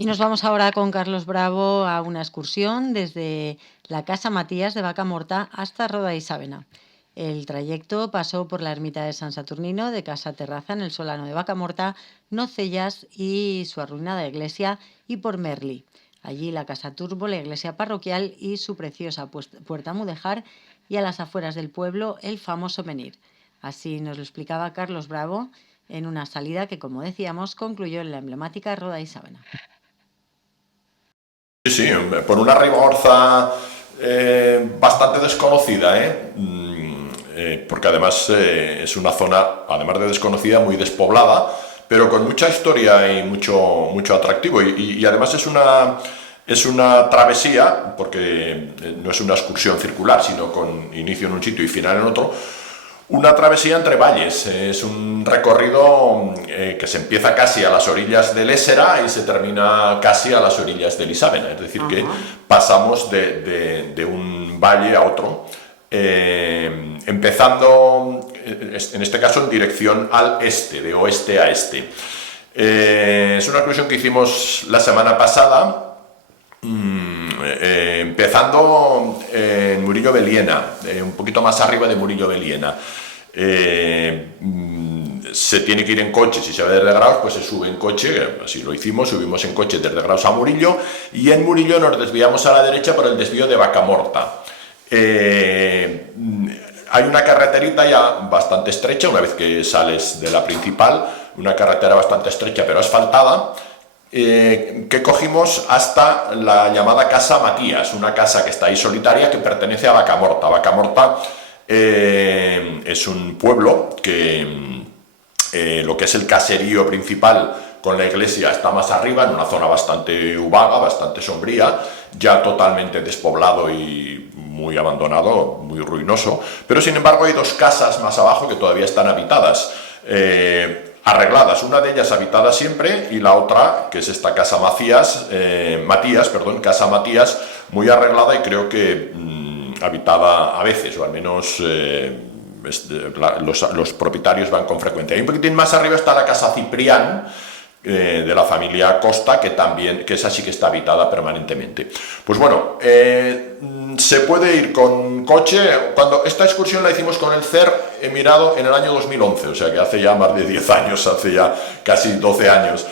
Y nos vamos ahora con Carlos Bravo a una excursión desde la Casa Matías de Vacamorta hasta Roda y Sávena. El trayecto pasó por la ermita de San Saturnino, de Casa Terraza en el Solano de Vacamorta, Nocellas y su arruinada iglesia, y por Merli. Allí la Casa Turbo, la iglesia parroquial y su preciosa Puerta Mudéjar, y a las afueras del pueblo el famoso Menir. Así nos lo explicaba Carlos Bravo en una salida que, como decíamos, concluyó en la emblemática Roda y Sávena. Sí, sí, por una Ribagorza bastante desconocida, porque además es una zona, además de desconocida, muy despoblada, pero con mucha historia y mucho atractivo. Y además es una travesía, porque no es una excursión circular, sino con inicio en un sitio y final en otro. Una travesía entre valles, es un recorrido que se empieza casi a las orillas del Ésera y se termina casi a las orillas del Isávena, es decir, que pasamos de un valle a otro, empezando, en este caso, en dirección al este, de oeste a este. Es una excursión que hicimos la semana pasada, empezando en Murillo Beliena, un poquito más arriba de Murillo Beliena. Se tiene que ir en coche, si se va desde Graus, pues se sube en coche, así lo hicimos, subimos en coche desde Graus a Murillo, y en Murillo nos desviamos a la derecha por el desvío de Vacamorta. Hay una carreterita ya bastante estrecha, una vez que sales de la principal, una carretera bastante estrecha pero asfaltada, que cogimos hasta la llamada Casa Matías, una casa que está ahí solitaria que pertenece a Vacamorta. Vacamorta es un pueblo que lo que es el caserío principal con la iglesia está más arriba, en una zona bastante ubaga, bastante sombría, ya totalmente despoblado y muy abandonado, muy ruinoso, pero sin embargo hay dos casas más abajo que todavía están habitadas, arregladas, una de ellas habitada siempre y la otra, que es esta Casa Matías, Casa Matías, muy arreglada y creo que habitada a veces, o al menos los propietarios van con frecuencia. Y un poquitín más arriba está la Casa Ciprián, de la familia Costa, que esa sí que está habitada permanentemente. Pues bueno, se puede ir con coche. Cuando esta excursión la hicimos con el CER, he mirado, en el año 2011, o sea que hace ya más de 10 años, hace ya casi 12 años.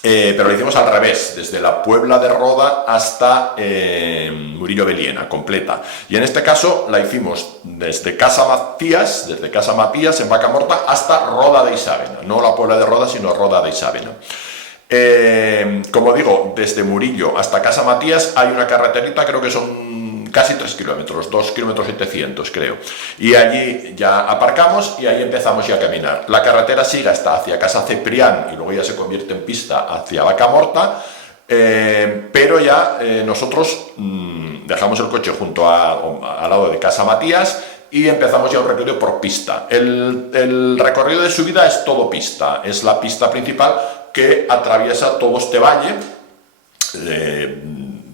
Pero lo hicimos al revés, desde la Puebla de Roda hasta Murillo Beliena, completa. Y en este caso la hicimos desde Casa Matías en Vacamorta, hasta Roda de Isávena. No la Puebla de Roda, sino Roda de Isávena. Como digo, desde Murillo hasta Casa Matías hay una carreterita, creo que son casi 3 kilómetros, 2 kilómetros 700 creo, y allí ya aparcamos y ahí empezamos ya a caminar. La carretera sigue hasta hacia Casa Ciprián y luego ya se convierte en pista hacia Vacamorta, pero ya nosotros dejamos el coche junto al lado de Casa Matías y empezamos ya un recorrido por pista. El recorrido de subida es todo pista, es la pista principal que atraviesa todo este valle,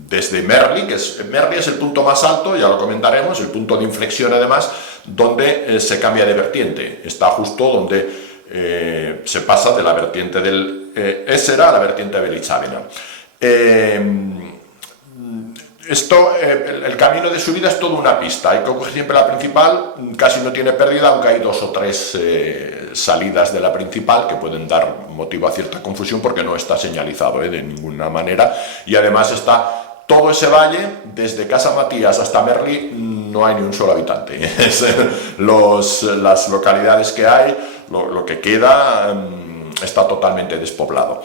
desde Merli, Merli es el punto más alto, ya lo comentaremos, el punto de inflexión además, donde se cambia de vertiente. Está justo donde se pasa de la vertiente del Ésera a la vertiente de Isávena. El camino de subida es toda una pista, hay que coger siempre la principal, casi no tiene pérdida, aunque hay 2 o 3 salidas de la principal que pueden dar motivo a cierta confusión porque no está señalizado de ninguna manera, y además está todo ese valle, desde Casa Matías hasta Merli, no hay ni un solo habitante. Las localidades que hay, lo que queda, está totalmente despoblado.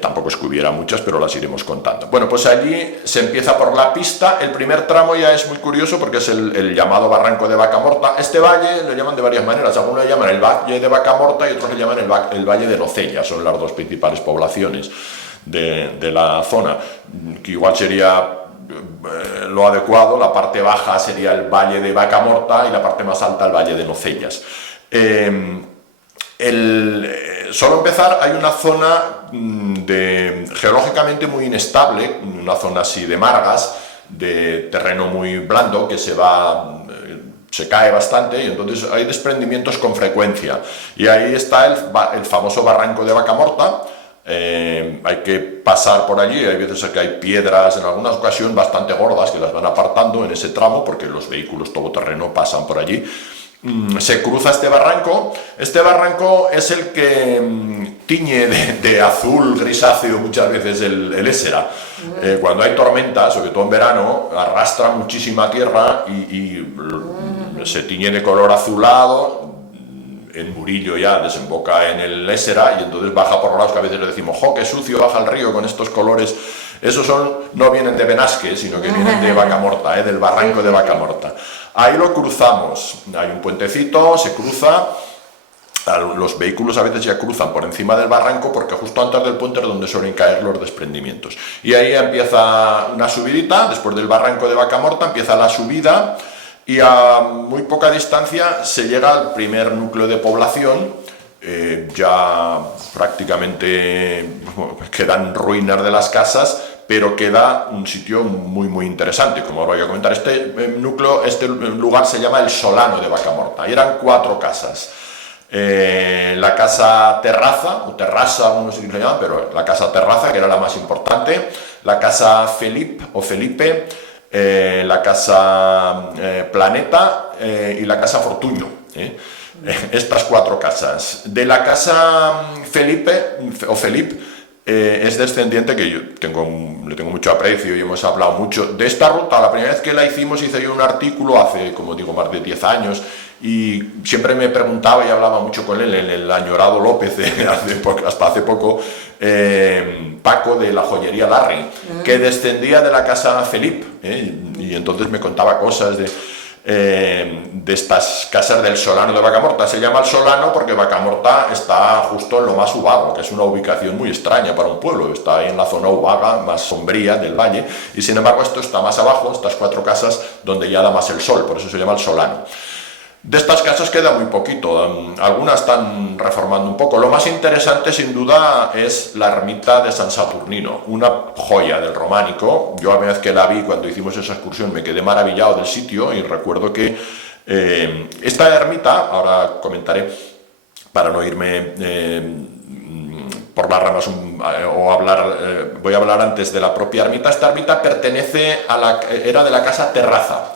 Tampoco es que hubiera muchas, pero las iremos contando. Bueno, pues allí se empieza por la pista. El primer tramo ya es muy curioso porque es el llamado Barranco de Vacamorta. Este valle lo llaman de varias maneras. Algunos le llaman el Valle de Vacamorta y otros le llaman el Valle de Nocellas. Son las 2 principales poblaciones de la zona, que igual sería lo adecuado. La parte baja sería el Valle de Vacamorta y la parte más alta el Valle de Nocellas. Solo empezar, hay una zona geológicamente muy inestable, una zona así de margas, de terreno muy blando que se cae bastante, y entonces hay desprendimientos con frecuencia, y ahí está el famoso Barranco de Vacamorta, hay que pasar por allí, hay veces que hay piedras en algunas ocasiones bastante gordas que las van apartando en ese tramo porque los vehículos todoterreno pasan por allí. Se cruza este barranco es el que tiñe de azul grisáceo muchas veces el Ésera. Cuando hay tormentas, sobre todo en verano, arrastra muchísima tierra y se tiñe de color azulado. En Murillo ya desemboca en el Ésera y entonces baja por lados que a veces le decimos, ¡jo, qué sucio baja el río con estos colores! Esos no vienen de Benasque, sino que vienen de Vacamorta, del barranco de Vacamorta. Ahí lo cruzamos, hay un puentecito, se cruza, los vehículos a veces ya cruzan por encima del barranco porque justo antes del puente es donde suelen caer los desprendimientos. Y ahí empieza una subidita, después del barranco de Vacamorta empieza la subida y a muy poca distancia se llega al primer núcleo de población. Ya prácticamente quedan ruinas de las casas, pero queda un sitio muy interesante, como ahora voy a comentar. Este lugar se llama el Solano de Vacamorta y eran 4 casas. La casa Terraza, o Terrassa, no sé si se llama, pero la casa Terraza, que era la más importante, la casa Felipe, la casa Planeta y la casa Fortuño. Estas 4 casas. De la casa Felipe, es descendiente que yo le tengo mucho aprecio y hemos hablado mucho de esta ruta. La primera vez que la hicimos hice yo un artículo hace, como digo, más de 10 años y siempre me preguntaba y hablaba mucho con él, el añorado López, hasta hace poco, Paco de la joyería Larry, que descendía de la casa Felipe, y entonces me contaba cosas de estas casas del Solano de Vacamorta. Se llama el Solano porque Vacamorta está justo en lo más ubago, que es una ubicación muy extraña para un pueblo, está ahí en la zona ubaga, más sombría del valle, y sin embargo esto está más abajo, estas 4 casas donde ya da más el sol, por eso se llama el Solano. De estas casas queda muy poquito, algunas están reformando un poco. Lo más interesante sin duda es la ermita de San Saturnino, una joya del románico. Yo a la vez que la vi cuando hicimos esa excursión me quedé maravillado del sitio y recuerdo que esta ermita, ahora comentaré para no irme por las ramas voy a hablar antes de la propia ermita. Esta ermita era de la casa Terraza,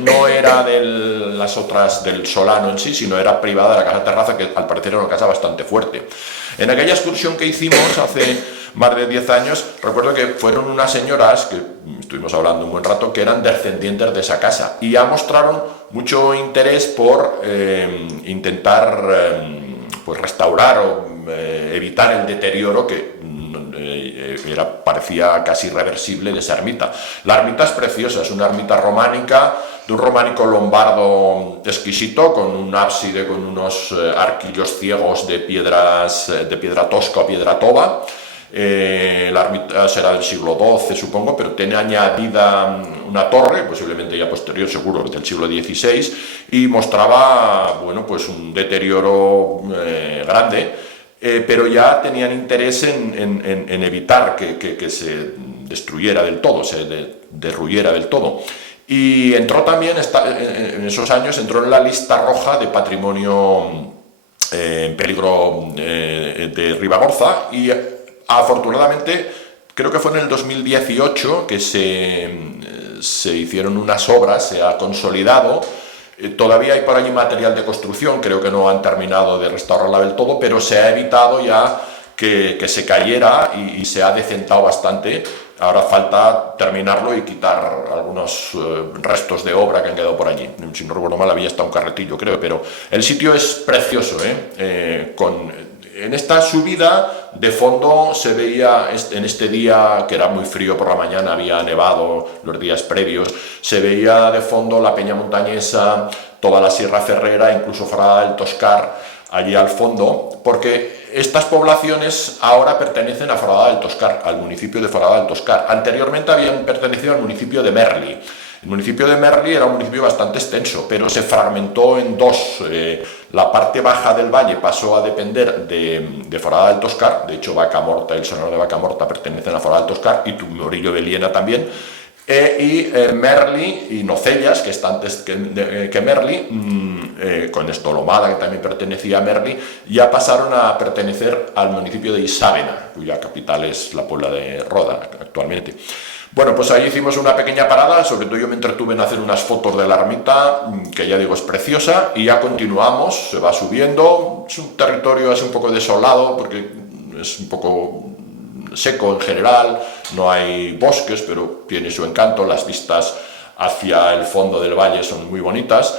no era de las otras del Solano en sí, sino era privada de la casa Terraza, que al parecer era una casa bastante fuerte. En aquella excursión que hicimos hace más de 10 años, recuerdo que fueron unas señoras, que estuvimos hablando un buen rato, que eran descendientes de esa casa y ya mostraron mucho interés por intentar pues restaurar o evitar el deterioro que parecía casi irreversible de esa ermita. La ermita es preciosa, es una ermita románica, de un románico lombardo exquisito, con un ábside con unos arquillos ciegos de piedra tosca o piedra toba. La ermita será del siglo XII, supongo, pero tiene añadida una torre, posiblemente ya posterior, seguro del siglo XVI, y mostraba, bueno, pues un deterioro grande. Pero ya tenían interés en evitar que se destruyera del todo, se derruyera del todo. Y entró también, en esos años, entró en la lista roja de patrimonio en peligro de Ribagorza y afortunadamente, creo que fue en el 2018 que se hicieron unas obras, se ha consolidado. Todavía hay por allí material de construcción, creo que no han terminado de restaurarla del todo, pero se ha evitado ya que se cayera y se ha decentado bastante. Ahora falta terminarlo y quitar algunos restos de obra que han quedado por allí. Si no recuerdo mal, había hasta un carretillo, creo, pero el sitio es precioso. En esta subida, de fondo, se veía, en este día, que era muy frío por la mañana, había nevado los días previos, se veía de fondo la Peña Montañesa, toda la Sierra Ferrera, incluso Forada del Toscar, allí al fondo, porque estas poblaciones ahora pertenecen a Forada del Toscar, al municipio de Forada del Toscar. Anteriormente habían pertenecido al municipio de Merli. El municipio de Merli era un municipio bastante extenso, pero se fragmentó en 2. La parte baja del valle pasó a depender de Forada del Toscar, de hecho Vacamorta y el Solano de Vacamorta pertenecen a Forada del Toscar y Murillo de Liena también, Merli y Nocellas, que está antes que Merli, con Estolomada, que también pertenecía a Merli, ya pasaron a pertenecer al municipio de Isávena, cuya capital es la Puebla de Roda actualmente. Bueno, pues ahí hicimos una pequeña parada, sobre todo yo me entretuve en hacer unas fotos de la ermita, que ya digo es preciosa, y ya continuamos, se va subiendo, es un territorio así un poco desolado, porque es un poco seco en general, no hay bosques, pero tiene su encanto, las vistas hacia el fondo del valle son muy bonitas,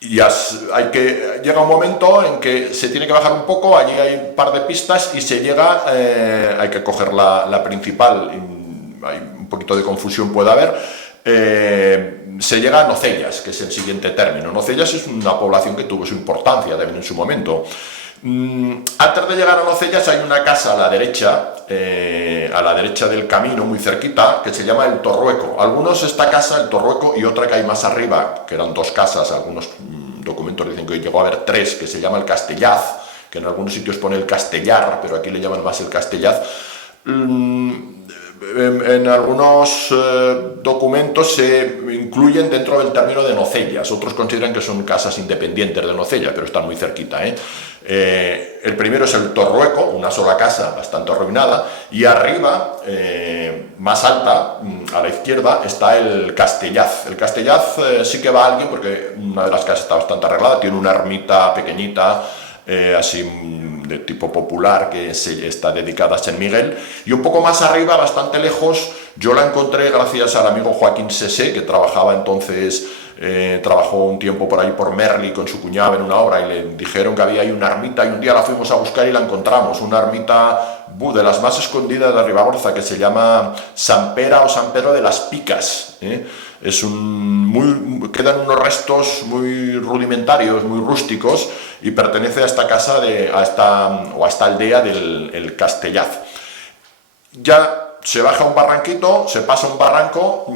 llega un momento en que se tiene que bajar un poco, allí hay un par de pistas y se llega, hay que coger la principal, hay un poquito de confusión puede haber, se llega a Nocellas, que es el siguiente término. Nocellas es una población que tuvo su importancia también en su momento. Antes de llegar a Nocellas hay una casa a la derecha del camino, muy cerquita, que se llama El Torrueco. Algunos esta casa, El Torrueco, y otra que hay más arriba, que eran dos casas, algunos documentos dicen que llegó a haber tres, que se llama El Castellaz, que en algunos sitios pone El Castellar, pero aquí le llaman más El Castellaz. En algunos documentos se incluyen dentro del término de Nocellas, otros consideran que son casas independientes de Nocellas, pero están muy cerquita. El primero es El Torrueco, una sola casa, bastante arruinada, y arriba, más alta, a la izquierda, está El Castellaz. El Castellaz sí que va alguien, porque una de las casas está bastante arreglada, tiene una ermita pequeñita, así de tipo popular, que está dedicada a San Miguel, y un poco más arriba, bastante lejos, yo la encontré gracias al amigo Joaquín Sesé, que trabajaba entonces, trabajó un tiempo por ahí por Merli con su cuñado en una obra, y le dijeron que había ahí una ermita, y un día la fuimos a buscar y la encontramos, una ermita de las más escondidas de Ribagorza, que se llama San Pera o San Pedro de las Picas. Quedan unos restos muy rudimentarios, muy rústicos, y pertenece a esta casa, a esta aldea del El Castellaz. Ya se baja un barranquito, se pasa un barranco,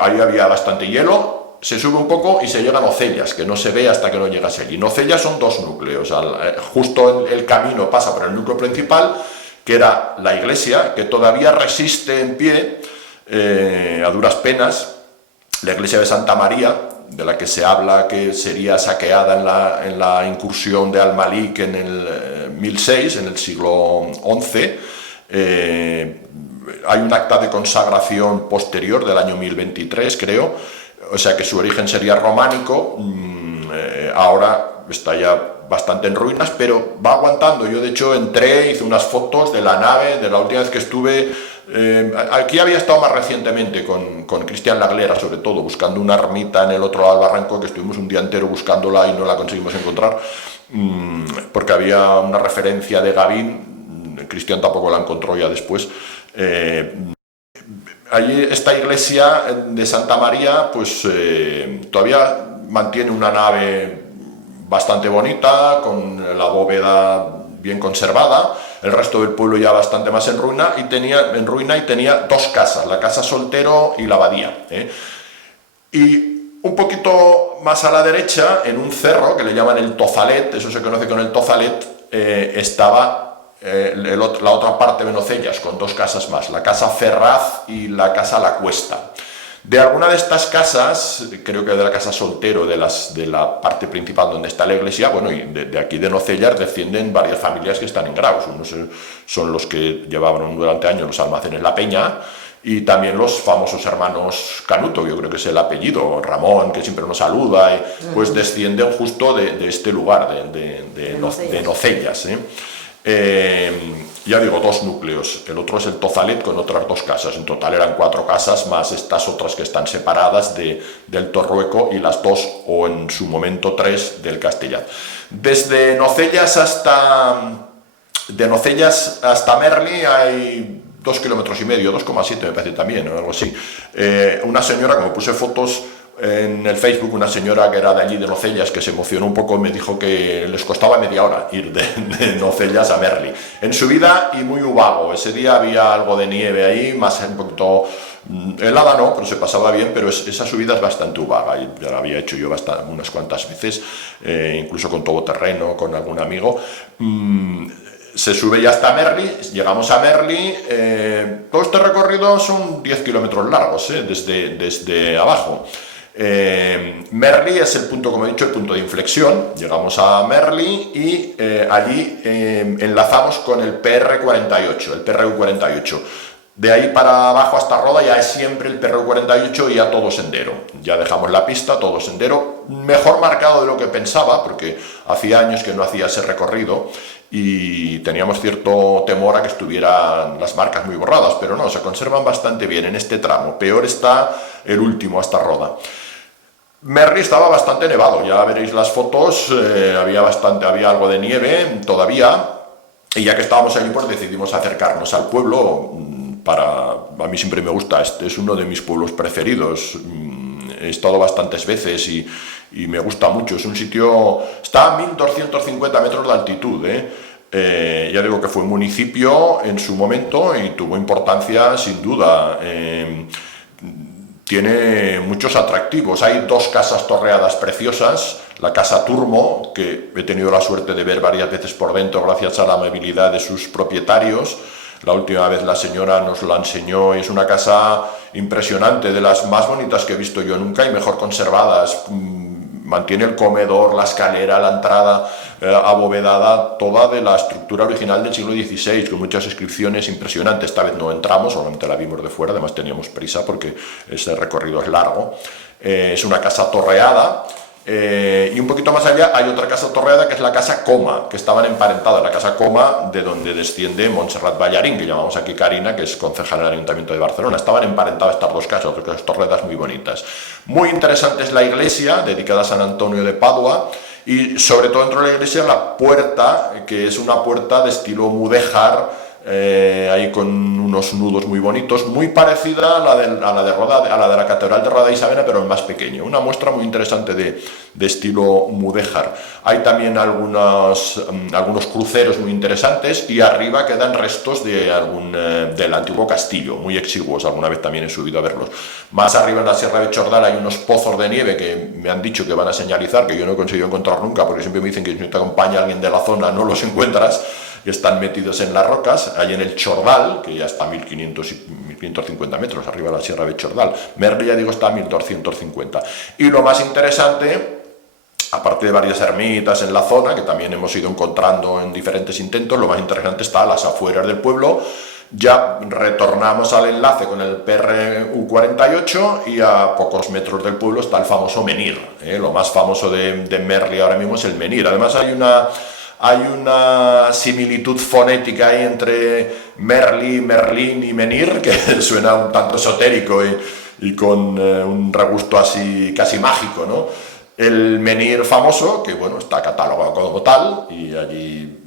ahí había bastante hielo, se sube un poco y se llega a Nocellas, que no se ve hasta que no llegas allí. Nocellas son dos núcleos, justo el camino pasa por el núcleo principal, que era la iglesia, que todavía resiste en pie, a duras penas, la iglesia de Santa María, de la que se habla que sería saqueada en la incursión de Al-Malik en el 1006, en el siglo XI. Hay un acta de consagración posterior del año 1023, creo, o sea que su origen sería románico. Ahora está ya bastante en ruinas, pero va aguantando. Yo de hecho entré, hice unas fotos de la nave, de la última vez que estuve. Aquí había estado más recientemente con Cristian Laglera, sobre todo, buscando una ermita en el otro lado del barranco, que estuvimos un día entero buscándola y no la conseguimos encontrar, porque había una referencia de Gavín. Cristian tampoco la encontró ya después. Allí esta iglesia de Santa María, pues todavía mantiene una nave bastante bonita, con la bóveda bien conservada, el resto del pueblo ya bastante más en ruina, y tenía dos casas, la casa Soltero y la abadía. Y un poquito más a la derecha, en un cerro que le llaman el Tozalet, eso se conoce con el Tozalet, estaba la otra parte de Nocellas, con dos casas más, la casa Ferraz y la casa La Cuesta. De alguna de estas casas, creo que de la casa Soltero, de la parte principal donde está la iglesia, bueno, y de aquí de Nocellas descienden varias familias que están en Graus. Unos son los que llevaban durante años los almacenes La Peña, y también los famosos hermanos Canuto, yo creo que es el apellido, Ramón, que siempre nos saluda, pues descienden justo de este lugar, de Nocellas. Ya digo, dos núcleos, el otro es el Tozalet con otras dos casas, en total eran 4 casas, más estas otras que están separadas del Torrueco, y las 2, o en su momento 3, del Castellaz. Desde Nocellas hasta Merli hay 2,5 kilómetros, 2,7 me parece también, o algo así. Una señora, como puse fotos en el Facebook, una señora que era de allí de Nocellas, que se emocionó un poco, me dijo que les costaba media hora ir de Nocellas a Merli. En subida y muy vago, ese día había algo de nieve ahí, más un poquito helada no, pero se pasaba bien, pero esa subida es bastante vaga, y ya la había hecho yo unas cuantas veces, incluso con todoterreno, con algún amigo. se sube ya hasta Merli, llegamos a Merli, todo este recorrido son 10 kilómetros largos, desde abajo. Merli es el punto, como he dicho, el punto de inflexión. Llegamos a Merli y allí enlazamos con el PR48, el PRU48. De ahí para abajo hasta Roda ya es siempre el PRU48 y ya todo sendero. Ya dejamos la pista, todo sendero, mejor marcado de lo que pensaba, porque hacía años que no hacía ese recorrido y teníamos cierto temor a que estuvieran las marcas muy borradas, pero no, se conservan bastante bien en este tramo. Peor está el último hasta Roda. Merli estaba bastante nevado, ya veréis las fotos, había algo de nieve todavía, y ya que estábamos allí pues decidimos acercarnos al pueblo. A mí siempre me gusta, este es uno de mis pueblos preferidos, he estado bastantes veces y me gusta mucho, es un sitio, está a 1250 metros de altitud, ya digo que fue un municipio en su momento y tuvo importancia sin duda. Tiene muchos atractivos, hay 2 casas torreadas preciosas, la casa Turmo, que he tenido la suerte de ver varias veces por dentro gracias a la amabilidad de sus propietarios. La última vez la señora nos la enseñó y es una casa impresionante, de las más bonitas que he visto yo nunca y mejor conservadas. Mantiene el comedor, la escalera, la entrada abovedada, toda de la estructura original del siglo XVI, con muchas inscripciones impresionantes. Esta vez no entramos, solamente la vimos de fuera, además teníamos prisa porque ese recorrido es largo. Es una casa torreada. Y un poquito más allá hay otra casa torreada que es la casa Coma, que estaban emparentadas, la casa Coma de donde desciende Montserrat Ballarín, que llamamos aquí Karina, que es concejal del Ayuntamiento de Barcelona. Estaban emparentadas estas 2 casas, 2 casas torreadas muy bonitas. Muy interesante es la iglesia, dedicada a San Antonio de Padua, y sobre todo dentro de la iglesia la puerta, que es una puerta de estilo mudéjar, ahí con unos nudos muy bonitos, muy parecida a la de la Catedral de Roda y Savena, pero más pequeño. Una muestra muy interesante de estilo mudéjar. Hay también algunos cruceros muy interesantes y arriba quedan restos del antiguo castillo, muy exiguos. Alguna vez también he subido a verlos. Más arriba en la Sierra de Chordal hay unos pozos de nieve que me han dicho que van a señalizar, que yo no he conseguido encontrar nunca, porque siempre me dicen que si no te acompaña alguien de la zona no los encuentras, que están metidos en las rocas. Hay en el Chordal, que ya está a 1550 metros arriba de la Sierra de Chordal. Merli, ya digo, está a 1250. Y lo más interesante, aparte de varias ermitas en la zona, que también hemos ido encontrando en diferentes intentos, lo más interesante está a las afueras del pueblo. Ya retornamos al enlace con el PRU48 y a pocos metros del pueblo está el famoso menhir. Lo más famoso de Merli ahora mismo es el menhir. Además hay una similitud fonética ahí entre Merli, Merlín y menhir, que suena un tanto esotérico y con un regusto así casi mágico, ¿no? El menhir famoso, que bueno, está catalogado como tal, y allí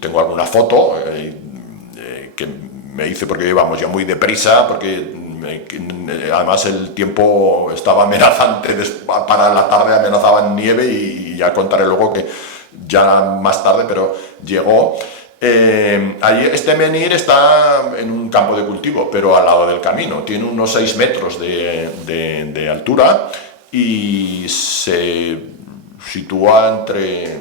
tengo alguna foto que me hice porque íbamos ya muy deprisa, porque además el tiempo estaba amenazante, para la tarde amenazaba nieve y ya contaré luego que ya más tarde, pero llegó. Allí este menhir está en un campo de cultivo, pero al lado del camino. Tiene unos 6 metros de altura y se sitúa entre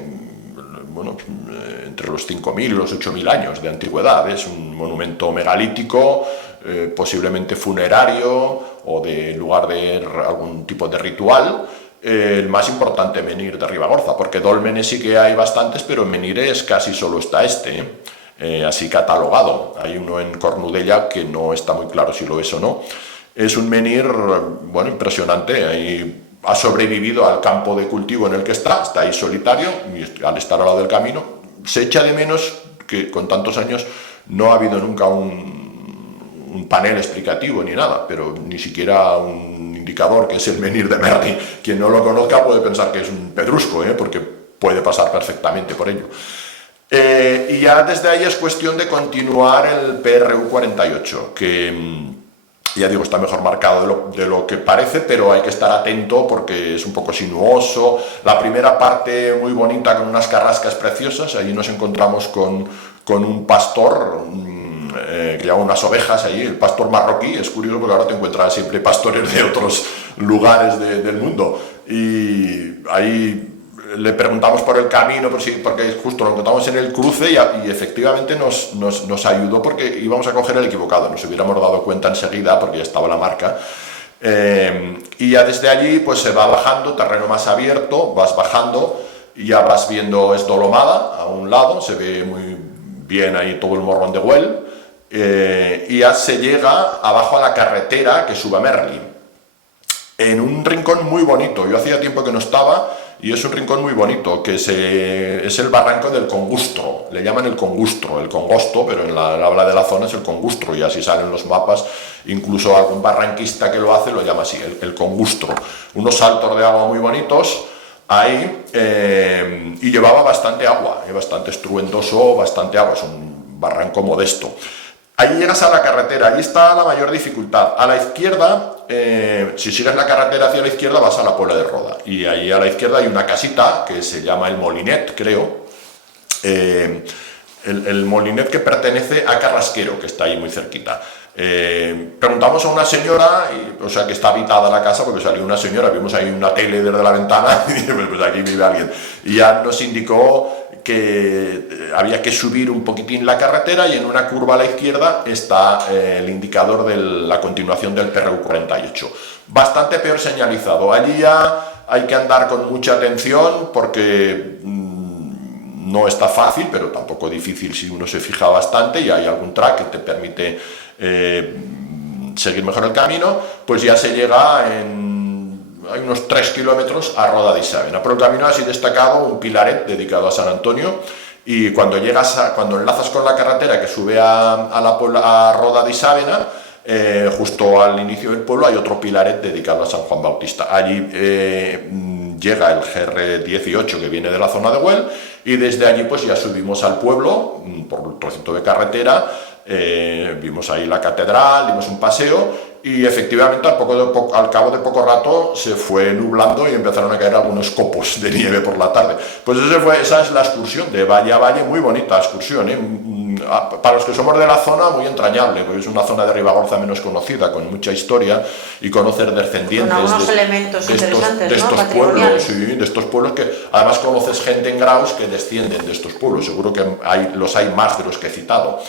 los 5.000 y los 8.000 años de antigüedad. Es un monumento megalítico, posiblemente funerario o de lugar de algún tipo de ritual. El más importante menhir de Ribagorza, porque dólmenes sí que hay bastantes, pero en menhires casi solo está así catalogado. Hay uno en Cornudella que no está muy claro si lo es o no. Es un menhir, bueno, impresionante. Ahí ha sobrevivido al campo de cultivo en el que está ahí solitario, y al estar al lado del camino, se echa de menos que con tantos años no ha habido nunca un panel explicativo ni nada, pero ni siquiera un indicador, que es el menhir de Merli. Quien no lo conozca puede pensar que es un pedrusco, porque puede pasar perfectamente por ello. Y ya desde ahí es cuestión de continuar el PRU48, que ya digo, está mejor marcado de lo que parece, pero hay que estar atento porque es un poco sinuoso. La primera parte muy bonita, con unas carrascas preciosas. Allí nos encontramos con un pastor que lleva unas ovejas allí, el pastor marroquí. Es curioso porque ahora te encuentras siempre pastores de otros lugares del mundo. Y ahí le preguntamos por el camino, porque justo lo encontramos en el cruce y efectivamente nos ayudó porque íbamos a coger el equivocado, nos hubiéramos dado cuenta enseguida porque ya estaba la marca. Y ya desde allí pues se va bajando, terreno más abierto, vas bajando y ya vas viendo, es Dolomada a un lado, se ve muy bien ahí todo el Morrón de Güell, y ya se llega abajo a la carretera que sube a Merli, en un rincón muy bonito. Yo hacía tiempo que no estaba y es un rincón muy bonito, que es el barranco del Congustro, le llaman el Congustro, el Congosto, pero en la habla de la zona es el Congustro, y así salen los mapas, incluso algún barranquista que lo hace lo llama así, el Congustro. Unos saltos de agua muy bonitos ahí, y llevaba bastante agua, bastante estruendoso, bastante agua, es un barranco modesto. Ahí llegas a la carretera, ahí está la mayor dificultad. A la izquierda, si sigues la carretera hacia la izquierda, vas a la Puebla de Roda. Y ahí a la izquierda hay una casita que se llama el Molinet, creo. El Molinet que pertenece a Carrasquero, que está ahí muy cerquita. Preguntamos a una señora, o sea que está habitada la casa, porque salió una señora, vimos ahí una tele desde la ventana y dijimos, pues aquí vive alguien. Y ya nos indicó que había que subir un poquitín la carretera y en una curva a la izquierda está el indicador de la continuación del PRU 48. Bastante peor señalizado. Allí ya hay que andar con mucha atención porque no está fácil, pero tampoco difícil si uno se fija bastante y hay algún track que te permite seguir mejor el camino, pues ya se llega hay unos 3 kilómetros a Roda de Isávena. Por el camino así destacado un pilaret dedicado a San Antonio, y cuando enlazas con la carretera que sube a Roda de Isávena, justo al inicio del pueblo hay otro pilaret dedicado a San Juan Bautista. Allí llega el GR18 que viene de la zona de Güell, y desde allí pues ya subimos al pueblo por un trocito de carretera. Vimos ahí la catedral, dimos un paseo y efectivamente al cabo de poco rato se fue nublando y empezaron a caer algunos copos de nieve por la tarde. Pues esa es la excursión de valle a valle, muy bonita excursión, para los que somos de la zona muy entrañable, porque es una zona de Ribagorza menos conocida, con mucha historia, y conocer descendientes con algunos elementos interesantes, de estos ¿no? pueblos, sí, de estos pueblos que además conoces gente en Graus que descienden de estos pueblos, seguro que los hay más de los que he citado.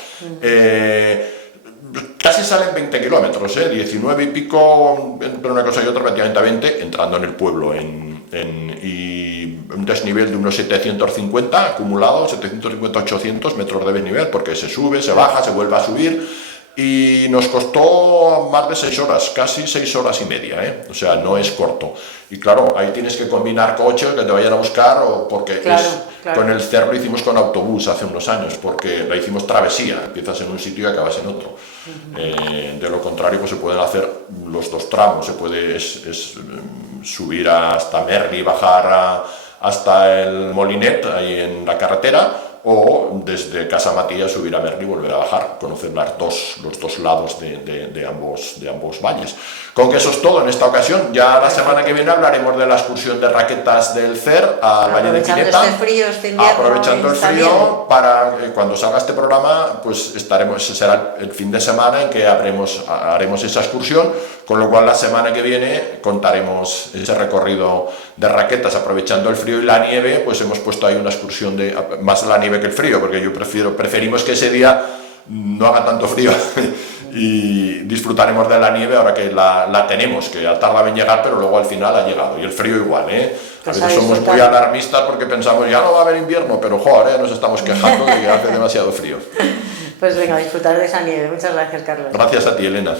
Casi salen 20 kilómetros, 19 y pico entre una cosa y otra, prácticamente a 20, entrando en el pueblo, y un desnivel de unos 750 acumulado, 750-800 metros de desnivel, porque se sube, se baja, se vuelve a subir, y nos costó más de 6 horas, casi 6 horas y media, o sea, no es corto. Y claro, ahí tienes que combinar coches que te vayan a buscar, o porque claro. Con el CER lo hicimos con autobús hace unos años, porque la hicimos travesía, empiezas en un sitio y acabas en otro. De lo contrario, pues se pueden hacer los dos tramos, se puede subir hasta Merli, bajar hasta el Molinet, ahí en la carretera, o desde Casa Matías subir a Merli y volver a bajar, conocer los dos lados de ambos valles. Con que eso es todo en esta ocasión. Ya la semana que viene hablaremos de la excursión de raquetas del CER al Valle de Quineta. Aprovechando el frío, para cuando salga este programa, pues será el fin de semana en que haremos esa excursión, con lo cual la semana que viene contaremos ese recorrido de raquetas aprovechando el frío y la nieve. Pues hemos puesto ahí una excursión de más la nieve que el frío, porque preferimos que ese día no haga tanto frío y disfrutaremos de la nieve ahora que la tenemos, que tarda en llegar, pero luego al final ha llegado, y el frío igual, A veces somos muy alarmistas porque pensamos ya no va a haber invierno, pero joder, nos estamos quejando de que hace demasiado frío. Pues venga, a disfrutar de esa nieve. Muchas gracias, Carlos. Gracias a ti, Elena.